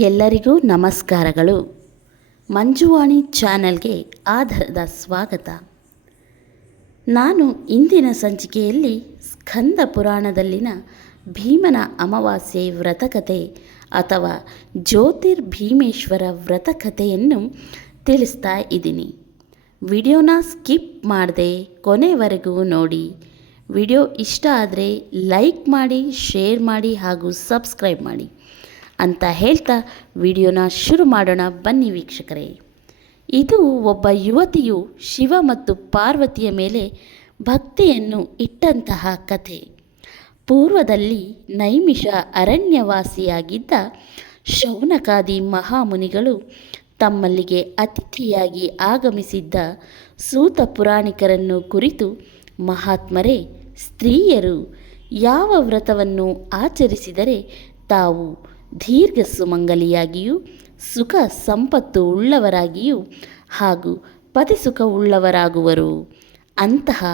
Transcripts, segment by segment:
ಎಲ್ಲರಿಗೂ ನಮಸ್ಕಾರಗಳು. ಮಂಜುವಾಣಿ ಚಾನೆಲ್ಗೆ ಆಧಾರದ ಸ್ವಾಗತ. ನಾನು ಇಂದಿನ ಸಂಚಿಕೆಯಲ್ಲಿ ಸ್ಕಂದ ಪುರಾಣದಲ್ಲಿನ ಭೀಮನ ಅಮಾವಾಸ್ಯೆ ವ್ರತಕಥೆ ಅಥವಾ ಜ್ಯೋತಿರ್ ಭೀಮೇಶ್ವರ ವ್ರತಕಥೆಯನ್ನು ತಿಳಿಸ್ತಾ ಇದ್ದೀನಿ. ವಿಡಿಯೋನ ಸ್ಕಿಪ್ ಮಾಡದೆ ಕೊನೆವರೆಗೂ ನೋಡಿ. ವಿಡಿಯೋ ಇಷ್ಟ ಆದರೆ ಲೈಕ್ ಮಾಡಿ, ಶೇರ್ ಮಾಡಿ ಹಾಗೂ ಸಬ್ಸ್ಕ್ರೈಬ್ ಮಾಡಿ. ಅಂತ ಹೇಳ್ತಾ ವಿಡಿಯೋನ ಶುರು ಮಾಡೋಣ ಬನ್ನಿ ವೀಕ್ಷಕರೇ. ಇದು ಒಬ್ಬ ಯುವತಿಯು ಶಿವ ಮತ್ತು ಪಾರ್ವತಿಯ ಮೇಲೆ ಭಕ್ತಿಯನ್ನು ಇಟ್ಟಂತಹ ಕಥೆ. ಪೂರ್ವದಲ್ಲಿ ನೈಮಿಷ ಅರಣ್ಯವಾಸಿಯಾಗಿದ್ದ ಶೌನಕಾದಿ ಮಹಾಮುನಿಗಳು ತಮ್ಮಲ್ಲಿಗೆ ಅತಿಥಿಯಾಗಿ ಆಗಮಿಸಿದ್ದ ಸೂತ ಪುರಾಣಿಕರನ್ನು ಕುರಿತು, ಮಹಾತ್ಮರೇ, ಸ್ತ್ರೀಯರು ಯಾವ ವ್ರತವನ್ನು ಆಚರಿಸಿದರೆ ತಾವು ದೀರ್ಘ ಸುಮಂಗಲಿಯಾಗಿಯೂ ಸುಖ ಸಂಪತ್ತು ಉಳ್ಳವರಾಗಿಯೂ ಹಾಗೂ ಪತಿಸುಖ ಉಳ್ಳವರಾಗುವರು. ಅಂತಹ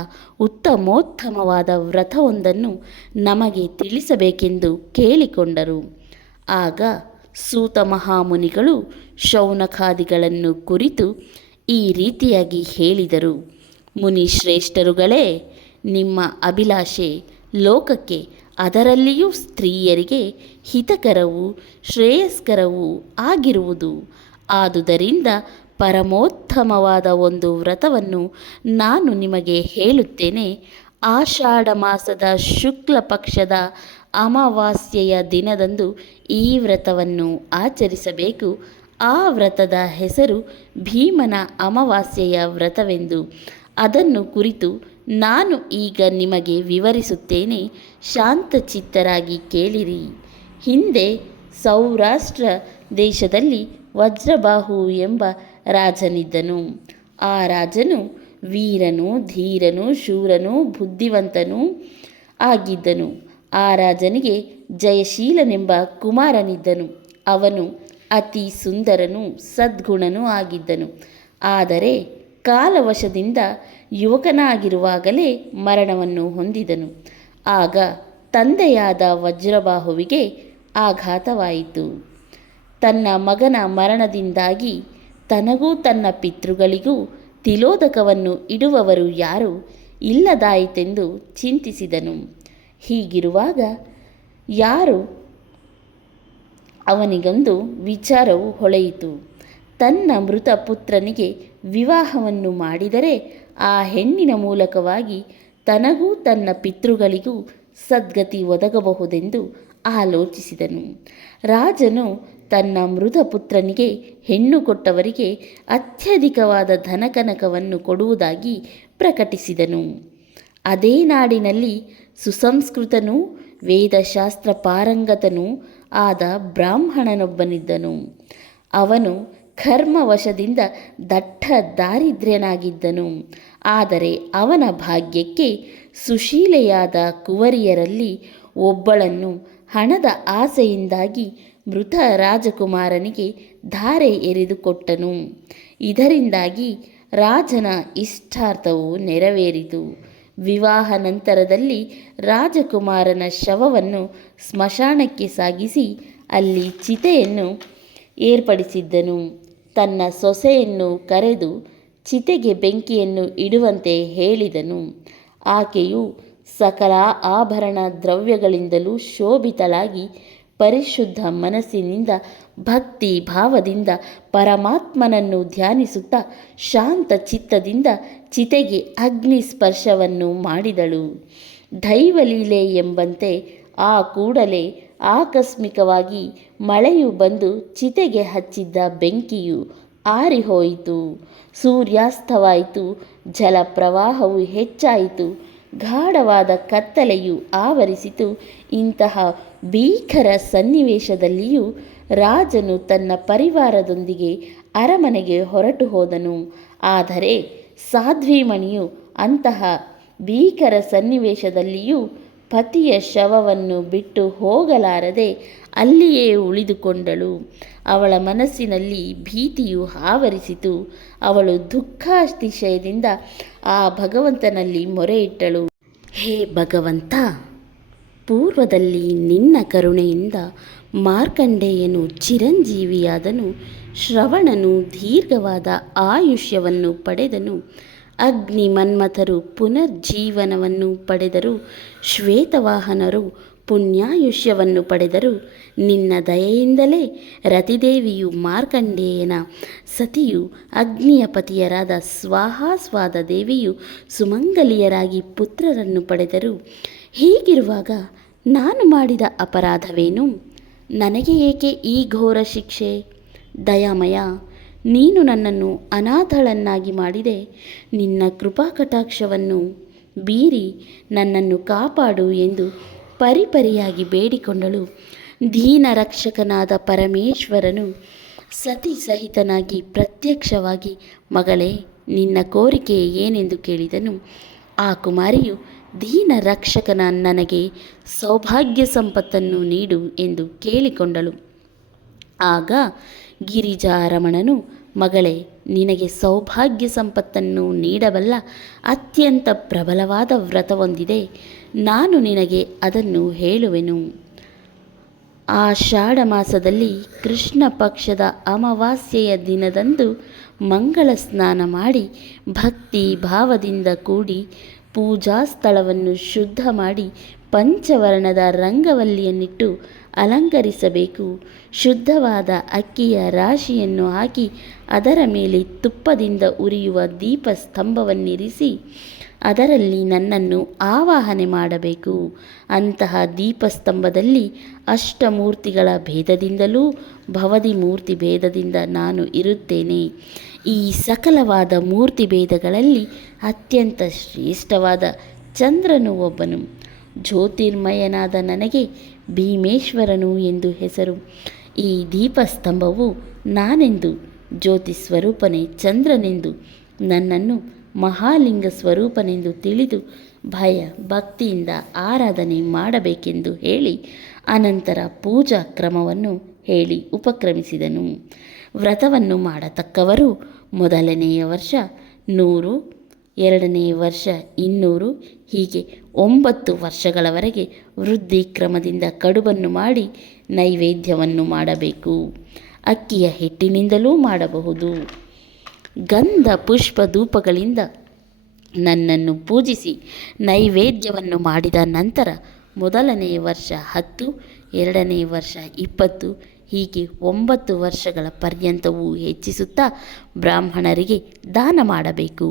ಉತ್ತಮೋತ್ತಮವಾದ ವ್ರತವೊಂದನ್ನು ನಮಗೆ ತಿಳಿಸಬೇಕೆಂದು ಕೇಳಿಕೊಂಡರು. ಆಗ ಸೂತ ಮಹಾಮುನಿಗಳು ಶೌನಕಾದಿಗಳನ್ನು ಕುರಿತು ಈ ರೀತಿಯಾಗಿ ಹೇಳಿದರು. ಮುನಿಶ್ರೇಷ್ಠರುಗಳೇ, ನಿಮ್ಮ ಅಭಿಲಾಷೆ ಲೋಕಕ್ಕೆ ಅದರಲ್ಲಿಯೂ ಸ್ತ್ರೀಯರಿಗೆ ಹಿತಕರವೂ ಶ್ರೇಯಸ್ಕರವೂ ಆಗಿರುವುದು. ಆದುದರಿಂದ ಪರಮೋತ್ತಮವಾದ ಒಂದು ವ್ರತವನ್ನು ನಾನು ನಿಮಗೆ ಹೇಳುತ್ತೇನೆ. ಆಷಾಢ ಮಾಸದ ಶುಕ್ಲ ಪಕ್ಷದ ಅಮಾವಾಸ್ಯೆಯ ದಿನದಂದು ಈ ವ್ರತವನ್ನು ಆಚರಿಸಬೇಕು. ಆ ವ್ರತದ ಹೆಸರು ಭೀಮನ ಅಮಾವಾಸ್ಯೆಯ ವ್ರತವೆಂದು. ಅದನ್ನು ಕುರಿತು ನಾನು ಈಗ ನಿಮಗೆ ವಿವರಿಸುತ್ತೇನೆ, ಶಾಂತಚಿತ್ತರಾಗಿ ಕೇಳಿರಿ. ಹಿಂದೆ ಸೌರಾಷ್ಟ್ರ ದೇಶದಲ್ಲಿ ವಜ್ರಬಾಹು ಎಂಬ ರಾಜನಿದ್ದನು. ಆ ರಾಜನು ವೀರನು, ಧೀರನು, ಶೂರನು, ಬುದ್ಧಿವಂತನೂ ಆಗಿದ್ದನು. ಆ ರಾಜನಿಗೆ ಜಯಶೀಲನೆಂಬ ಕುಮಾರನಿದ್ದನು. ಅವನು ಅತಿ ಸುಂದರನು ಸದ್ಗುಣನೂ ಆಗಿದ್ದನು. ಆದರೆ ಕಾಲವಶದಿಂದ ಯುವಕನಾಗಿರುವಾಗಲೇ ಮರಣವನ್ನು ಹೊಂದಿದನು. ಆಗ ತಂದೆಯಾದ ವಜ್ರಬಾಹುವಿಗೆ ಆಘಾತವಾಯಿತು. ತನ್ನ ಮಗನ ಮರಣದಿಂದಾಗಿ ತನಗೂ ತನ್ನ ಪಿತೃಗಳಿಗೂ ತಿಲೋದಕವನ್ನು ಇಡುವವರು ಯಾರು ಇಲ್ಲದಾಯಿತೆಂದು ಚಿಂತಿಸಿದನು. ಹೀಗಿರುವಾಗ ಯಾರು? ಅವನಿಗೊಂದು ವಿಚಾರವು ಹೊಳೆಯಿತು. ತನ್ನ ಮೃತ ಪುತ್ರನಿಗೆ ವಿವಾಹವನ್ನು ಮಾಡಿದರೆ ಆ ಹೆಣ್ಣಿನ ಮೂಲಕವಾಗಿ ತನಗೂ ತನ್ನ ಪಿತೃಗಳಿಗೂ ಸದ್ಗತಿ ಒದಗಬಹುದೆಂದು ಆಲೋಚಿಸಿದನು. ರಾಜನು ತನ್ನ ಮೃತ ಪುತ್ರನಿಗೆ ಹೆಣ್ಣು ಕೊಟ್ಟವರಿಗೆ ಅತ್ಯಧಿಕವಾದ ಧನಕನಕವನ್ನು ಕೊಡುವುದಾಗಿ ಪ್ರಕಟಿಸಿದನು. ಅದೇ ನಾಡಿನಲ್ಲಿ ಸುಸಂಸ್ಕೃತನೂ ವೇದಶಾಸ್ತ್ರ ಪಾರಂಗತನೂ ಆದ ಬ್ರಾಹ್ಮಣನೊಬ್ಬನಿದ್ದನು. ಅವನು ಕರ್ಮವಶದಿಂದ ದಟ್ಟ ದಾರಿದ್ರ್ಯನಾಗಿದ್ದನು. ಆದರೆ ಅವನ ಭಾಗ್ಯಕ್ಕೆ ಸುಶೀಲೆಯಾದ ಕುವರಿಯರಲ್ಲಿ ಒಬ್ಬಳನ್ನು ಹಣದ ಆಸೆಯಿಂದಾಗಿ ಮೃತ ರಾಜಕುಮಾರನಿಗೆ ಧಾರೆ ಎರೆದುಕೊಟ್ಟನು. ಇದರಿಂದಾಗಿ ರಾಜನ ಇಷ್ಟಾರ್ಥವು ನೆರವೇರಿತು. ವಿವಾಹ ನಂತರದಲ್ಲಿ ರಾಜಕುಮಾರನ ಶವವನ್ನು ಸ್ಮಶಾನಕ್ಕೆ ಸಾಗಿಸಿ ಅಲ್ಲಿ ಚಿತೆಯನ್ನು ಏರ್ಪಡಿಸಿದ್ದನು. ತನ್ನ ಸೊಸೆಯನ್ನು ಕರೆದು ಚಿತೆಗೆ ಬೆಂಕಿಯನ್ನು ಇಡುವಂತೆ ಹೇಳಿದನು. ಆಕೆಯು ಸಕಲ ಆಭರಣ ದ್ರವ್ಯಗಳಿಂದಲೂ ಶೋಭಿತಳಾಗಿ ಪರಿಶುದ್ಧ ಮನಸ್ಸಿನಿಂದ ಭಕ್ತಿ ಭಾವದಿಂದ ಪರಮಾತ್ಮನನ್ನು ಧ್ಯಾನಿಸುತ್ತಾ ಶಾಂತ ಚಿತ್ತದಿಂದ ಚಿತೆಗೆ ಅಗ್ನಿ ಸ್ಪರ್ಶವನ್ನು ಮಾಡಿದಳು. ದೈವಲೀಲೆ ಎಂಬಂತೆ ಆ ಕೂಡಲೇ ಆಕಸ್ಮಿಕವಾಗಿ ಮಳೆಯು ಬಂದು ಚಿತೆಗೆ ಹಚ್ಚಿದ್ದ ಬೆಂಕಿಯು ಆರಿಹೋಯಿತು. ಸೂರ್ಯಾಸ್ತವಾಯಿತು, ಜಲಪ್ರವಾಹವು ಹೆಚ್ಚಾಯಿತು, ಗಾಢವಾದ ಕತ್ತಲೆಯು ಆವರಿಸಿತು. ಇಂತಹ ಭೀಕರ ಸನ್ನಿವೇಶದಲ್ಲಿಯೂ ರಾಜನು ತನ್ನ ಪರಿವಾರದೊಂದಿಗೆ ಅರಮನೆಗೆ ಹೊರಟು ಹೋದನು. ಆದರೆ ಸಾಧ್ವಿಮಣಿಯು ಅಂತಹ ಭೀಕರ ಸನ್ನಿವೇಶದಲ್ಲಿಯೂ ಪತಿಯ ಶವವನ್ನು ಬಿಟ್ಟು ಹೋಗಲಾರದೆ ಅಲ್ಲಿಯೇ ಉಳಿದುಕೊಂಡಳು. ಅವಳ ಮನಸ್ಸಿನಲ್ಲಿ ಭೀತಿಯು ಆವರಿಸಿತು. ಅವಳು ದುಃಖಾತಿಶಯದಿಂದ ಆ ಭಗವಂತನಲ್ಲಿ ಮೊರೆಯಿಟ್ಟಳು. ಹೇ ಭಗವಂತ, ಪೂರ್ವದಲ್ಲಿ ನಿನ್ನ ಕರುಣೆಯಿಂದ ಮಾರ್ಕಂಡೇಯನು ಚಿರಂಜೀವಿಯಾದನು. ಶ್ರವಣನು ದೀರ್ಘವಾದ ಆಯುಷ್ಯವನ್ನು ಪಡೆದನು. ಅಗ್ನಿ ಮನ್ಮಥರು ಪುನರ್ಜೀವನವನ್ನು ಪಡೆದರು. ಶ್ವೇತವಾಹನರು ಪುಣ್ಯಾಯುಷ್ಯವನ್ನು ಪಡೆದರು. ನಿನ್ನ ದಯೆಯಿಂದಲೇ ರತಿದೇವಿಯು ಮಾರ್ಕಂಡೇಯನ ಸತಿಯು ಅಗ್ನಿಯ ಪತಿಯರಾದ ಸ್ವಾಹಾಸ್ವಾದ ದೇವಿಯು ಸುಮಂಗಲಿಯರಾಗಿ ಪುತ್ರರನ್ನು ಪಡೆದರು. ಹೀಗಿರುವಾಗ ನಾನು ಮಾಡಿದ ಅಪರಾಧವೇನು? ನನಗೆ ಏಕೆ ಈ ಘೋರ ಶಿಕ್ಷೆ? ದಯಾಮಯ ನೀನು ನನ್ನನ್ನು ಅನಾಥಳನ್ನಾಗಿ ಮಾಡಿದೆ. ನಿನ್ನ ಕೃಪಾ ಕಟಾಕ್ಷವನ್ನು ಬೀರಿ ನನ್ನನ್ನು ಕಾಪಾಡು ಎಂದು ಪರಿಪರಿಯಾಗಿ ಬೇಡಿಕೊಂಡಳು. ದೀನ ರಕ್ಷಕನಾದ ಪರಮೇಶ್ವರನು ಸತಿ ಸಹಿತನಾಗಿ ಪ್ರತ್ಯಕ್ಷವಾಗಿ, ಮಗಳೇ, ನಿನ್ನ ಕೋರಿಕೆ ಏನೆಂದು ಕೇಳಿದನು. ಆ ಕುಮಾರಿಯು ದೀನ ರಕ್ಷಕನ ನನಗೆ ಸೌಭಾಗ್ಯ ಸಂಪತ್ತನ್ನು ನೀಡು ಎಂದು ಕೇಳಿಕೊಂಡಳು. ಆಗ ಗಿರಿಜಾರಮಣನು, ಮಗಳೇ, ನಿನಗೆ ಸೌಭಾಗ್ಯ ಸಂಪತ್ತನ್ನು ನೀಡಬಲ್ಲ ಅತ್ಯಂತ ಪ್ರಬಲವಾದ ವ್ರತವೊಂದಿದೆ. ನಾನು ನಿನಗೆ ಅದನ್ನು ಹೇಳುವೆನು. ಆಷಾಢ ಮಾಸದಲ್ಲಿ ಕೃಷ್ಣ ಪಕ್ಷದ ಅಮಾವಾಸ್ಯೆಯ ದಿನದಂದು ಮಂಗಳ ಸ್ನಾನ ಮಾಡಿ ಭಕ್ತಿ ಭಾವದಿಂದ ಕೂಡಿ ಪೂಜಾ ಸ್ಥಳವನ್ನು ಶುದ್ಧ ಮಾಡಿ ಪಂಚವರ್ಣದ ರಂಗವಲ್ಲಿಯನ್ನಿಟ್ಟು ಅಲಂಕರಿಸಬೇಕು. ಶುದ್ಧವಾದ ಅಕ್ಕಿಯ ರಾಶಿಯನ್ನು ಹಾಕಿ ಅದರ ಮೇಲೆ ತುಪ್ಪದಿಂದ ಉರಿಯುವ ದೀಪ ಸ್ತಂಭವನ್ನಿರಿಸಿ ಅದರಲ್ಲಿ ನನ್ನನ್ನು ಆವಾಹನೆ ಮಾಡಬೇಕು. ಅಂತಹ ದೀಪಸ್ತಂಭದಲ್ಲಿ ಅಷ್ಟಮೂರ್ತಿಗಳ ಭೇದದಿಂದಲೂ ಭವದಿ ಮೂರ್ತಿ ಭೇದದಿಂದ ನಾನು ಇರುತ್ತೇನೆ. ಈ ಸಕಲವಾದ ಮೂರ್ತಿ ಭೇದಗಳಲ್ಲಿ ಅತ್ಯಂತ ಶ್ರೇಷ್ಠವಾದ ಚಂದ್ರನು ಒಬ್ಬನು. ಜ್ಯೋತಿರ್ಮಯನಾದ ನನಗೆ ಭೀಮೇಶ್ವರನು ಎಂದು ಹೆಸರು. ಈ ದೀಪಸ್ತಂಭವು ನಾನೆಂದು, ಜ್ಯೋತಿ ಸ್ವರೂಪನೇ ಚಂದ್ರನೆಂದು, ನನ್ನನ್ನು ಮಹಾಲಿಂಗ ಸ್ವರೂಪನೆಂದು ತಿಳಿದು ಭಯ ಭಕ್ತಿಯಿಂದ ಆರಾಧನೆ ಮಾಡಬೇಕೆಂದು ಹೇಳಿ ಅನಂತರ ಪೂಜಾ ಕ್ರಮವನ್ನು ಹೇಳಿ ಉಪಕ್ರಮಿಸಿದನು. ವ್ರತವನ್ನು ಮಾಡತಕ್ಕವರು ಮೊದಲನೆಯ ವರ್ಷ ನೂರು ಎರಡನೆಯ ವರ್ಷ ಇನ್ನೂರು, ಹೀಗೆ ಒಂಬತ್ತು ವರ್ಷಗಳವರೆಗೆ ವೃದ್ಧಿ ಕ್ರಮದಿಂದ ಕಡುಬನ್ನು ಮಾಡಿ ನೈವೇದ್ಯವನ್ನು ಮಾಡಬೇಕು. ಅಕ್ಕಿಯ ಹಿಟ್ಟಿನಿಂದಲೂ ಮಾಡಬಹುದು. ಗಂಧ ಪುಷ್ಪ ಧೂಪಗಳಿಂದ ನನ್ನನ್ನು ಪೂಜಿಸಿ ನೈವೇದ್ಯವನ್ನು ಮಾಡಿದ ನಂತರ ಮೊದಲನೇ ವರ್ಷ ಹತ್ತು, ಎರಡನೇ ವರ್ಷ ಇಪ್ಪತ್ತು ಹೀಗೆ ಒಂಬತ್ತು ವರ್ಷಗಳ ಪರ್ಯಂತವೂ ಹೆಚ್ಚಿಸುತ್ತಾ ಬ್ರಾಹ್ಮಣರಿಗೆ ದಾನ ಮಾಡಬೇಕು.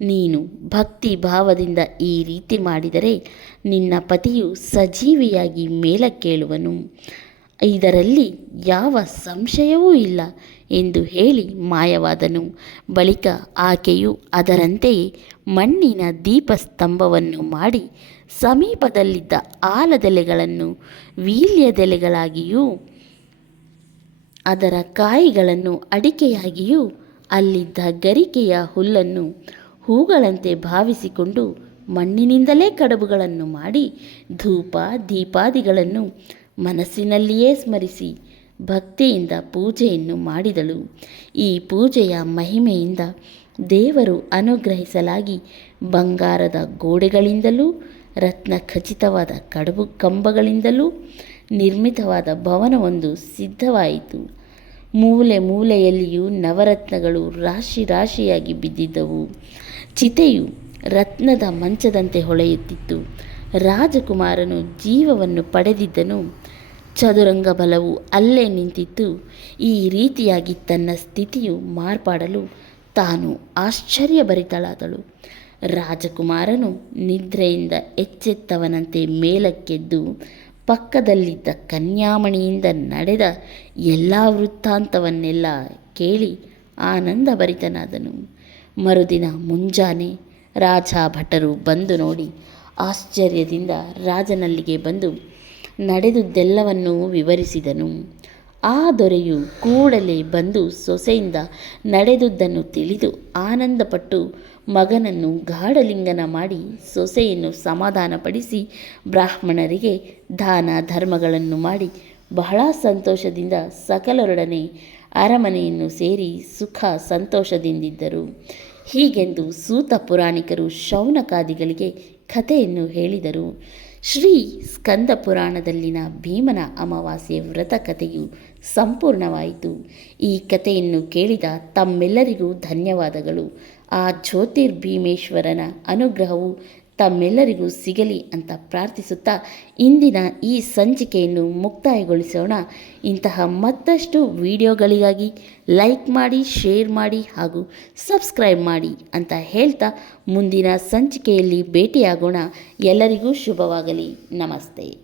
ನೀನು ಭಕ್ತಿ ಭಾವದಿಂದ ಈ ರೀತಿ ಮಾಡಿದರೆ ನಿನ್ನ ಪತಿಯು ಸಜೀವಿಯಾಗಿ ಮೇಲಕ್ಕೇಳುವನು ಇದರಲ್ಲಿ ಯಾವ ಸಂಶಯವೂ ಇಲ್ಲ ಎಂದು ಹೇಳಿ ಮಾಯವಾದನು. ಬಳಿಕ ಆಕೆಯು ಅದರಂತೆಯೇ ಮಣ್ಣಿನ ದೀಪಸ್ತಂಭವನ್ನು ಮಾಡಿ ಸಮೀಪದಲ್ಲಿದ್ದ ಆಲದೆಲೆಗಳನ್ನು ವೀಳ್ಯದೆಲೆಗಳಾಗಿಯೂ ಅದರ ಕಾಯಿಗಳನ್ನು ಅಡಿಕೆಯಾಗಿಯೂ ಅಲ್ಲಿದ್ದ ಗರಿಕೆಯ ಹುಲ್ಲನ್ನು ಹೂಗಳಂತೆ ಭಾವಿಸಿಕೊಂಡು ಮಣ್ಣಿನಿಂದಲೇ ಕಡಬುಗಳನ್ನು ಮಾಡಿ ಧೂಪ, ದೀಪಾದಿಗಳನ್ನು ಮನಸ್ಸಿನಲ್ಲಿಯೇ ಸ್ಮರಿಸಿ ಭಕ್ತಿಯಿಂದ ಪೂಜೆಯನ್ನು ಮಾಡಿದಳು. ಈ ಪೂಜೆಯ ಮಹಿಮೆಯಿಂದ ದೇವರು ಅನುಗ್ರಹಿಸಲಾಗಿ ಬಂಗಾರದ ಗೋಡೆಗಳಿಂದಲೂ ರತ್ನ ಖಚಿತವಾದ ಕಡಬು ಕಂಬಗಳಿಂದಲೂ ನಿರ್ಮಿತವಾದ ಭವನವೊಂದು ಸಿದ್ಧವಾಯಿತು. ಮೂಲೆ ಮೂಲೆಯಲ್ಲಿಯೂ ನವರತ್ನಗಳು ರಾಶಿ ರಾಶಿಯಾಗಿ ಬಿದ್ದಿದ್ದವು. ಚಿತೆಯು ರತ್ನದ ಮಂಚದಂತೆ ಹೊಳೆಯುತ್ತಿತ್ತು. ರಾಜಕುಮಾರನು ಜೀವವನ್ನು ಪಡೆದಿದ್ದನು. ಚದುರಂಗ ಬಲವು ಅಲ್ಲೇ ನಿಂತಿತ್ತು. ಈ ರೀತಿಯಾಗಿ ತನ್ನ ಸ್ಥಿತಿಯು ಮಾರ್ಪಾಡಲು ತಾನು ಆಶ್ಚರ್ಯಭರಿತಳಾದಳು. ರಾಜಕುಮಾರನು ನಿದ್ರೆಯಿಂದ ಎಚ್ಚೆತ್ತವನಂತೆ ಮೇಲಕ್ಕೆದ್ದು ಪಕ್ಕದಲ್ಲಿದ್ದ ಕನ್ಯಾಮಣಿಯಿಂದ ನಡೆದ ಎಲ್ಲ ವೃತ್ತಾಂತವನ್ನೆಲ್ಲ ಕೇಳಿ ಆನಂದಭರಿತನಾದನು ಮರುದಿನ ಮುಂಜಾನೆ ರಾಜ ಭಟರು ಬಂದು ನೋಡಿ ಆಶ್ಚರ್ಯದಿಂದ ರಾಜನಲ್ಲಿಗೆ ಬಂದು ನಡೆದುದೆಲ್ಲವನ್ನೂ ವಿವರಿಸಿದನು. ಆ ದೊರೆಯು ಕೂಡಲೇ ಬಂದು ಸೊಸೆಯಿಂದ ನಡೆದುದನ್ನು ತಿಳಿದು ಆನಂದಪಟ್ಟು ಮಗನನ್ನು ಗಾಢಲಿಂಗನ ಮಾಡಿ ಸೊಸೆಯನ್ನು ಸಮಾಧಾನಪಡಿಸಿ ಬ್ರಾಹ್ಮಣರಿಗೆ ದಾನ ಧರ್ಮಗಳನ್ನು ಮಾಡಿ ಬಹಳ ಸಂತೋಷದಿಂದ ಸಕಲರೊಡನೆ ಅರಮನೆಯನ್ನು ಸೇರಿ ಸುಖ ಸಂತೋಷದಿಂದಿದ್ದರು. ಹೀಗೆಂದು ಸೂತ ಪುರಾಣಿಕರು ಶೌನಕಾದಿಗಳಿಗೆ ಕಥೆಯನ್ನು ಹೇಳಿದರು. ಶ್ರೀ ಸ್ಕಂದ ಪುರಾಣದಲ್ಲಿನ ಭೀಮನ ಅಮಾವಾಸ್ಯೆ ವ್ರತ ಕಥೆಯು ಸಂಪೂರ್ಣವಾಯಿತು. ಈ ಕಥೆಯನ್ನು ಕೇಳಿದ ತಮ್ಮೆಲ್ಲರಿಗೂ ಧನ್ಯವಾದಗಳು. ಆ ಜ್ಯೋತಿರ್ಭೀಮೇಶ್ವರನ ಅನುಗ್ರಹವು ತಮ್ಮೆಲ್ಲರಿಗೂ ಸಿಗಲಿ ಅಂತ ಪ್ರಾರ್ಥಿಸುತ್ತಾ ಇಂದಿನ ಈ ಸಂಚಿಕೆಯನ್ನು ಮುಕ್ತಾಯಗೊಳಿಸೋಣ. ಇಂತಹ ಮತ್ತಷ್ಟು ವಿಡಿಯೋಗಳಿಗಾಗಿ ಲೈಕ್ ಮಾಡಿ, ಶೇರ್ ಮಾಡಿ ಹಾಗೂ ಸಬ್ಸ್ಕ್ರೈಬ್ ಮಾಡಿ ಅಂತ ಹೇಳ್ತಾ ಮುಂದಿನ ಸಂಚಿಕೆಯಲ್ಲಿ ಭೇಟಿಯಾಗೋಣ. ಎಲ್ಲರಿಗೂ ಶುಭವಾಗಲಿ. ನಮಸ್ತೆ.